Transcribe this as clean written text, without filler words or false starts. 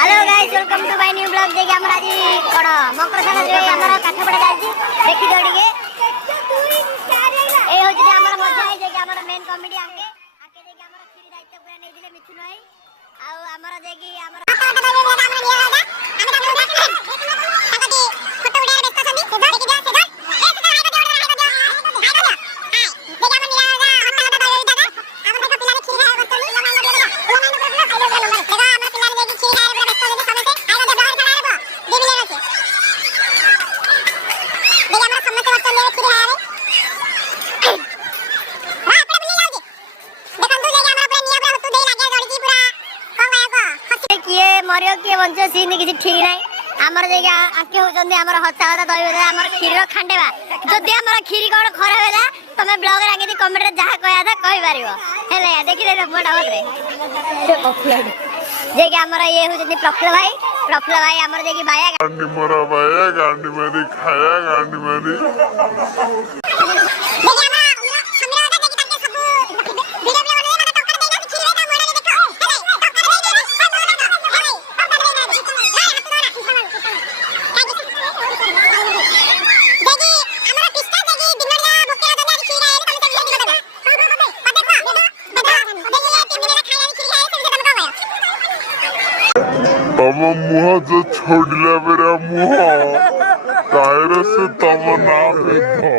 hello guys welcome to my new blog देखि हमर आज कोन मकर संक्रांति हमर काठ पड़ा जाई देखि दो टिके ए होछि हमर मजा है जे हमर मेन कॉमेडी आके देखि हमर खीरी दायित्व पूरा नै दिले मिथु नै आ हमर जे कि हमर मरियो किए बंचो सीन किसी ठीक नहीं आमर जगह आके होचंदी हमर हत्ता हत्ता दई बरे हमर खीर खांडेबा जदी हमर खीर कोन खराब होला तमे ब्लॉग रे आके कमेंट रे जहा कहया था कहि पारिबो हेले देखि दे फटाफट रे जे कि हमर ये होचंदी प्रफुल्ल भाई हमर जे कि बाया गांडी मोरा बाया गांडी मेरी खाया गांडी मेरी तम मुह जो छोड़ला मेरा मुह टायर से तम नाम देखो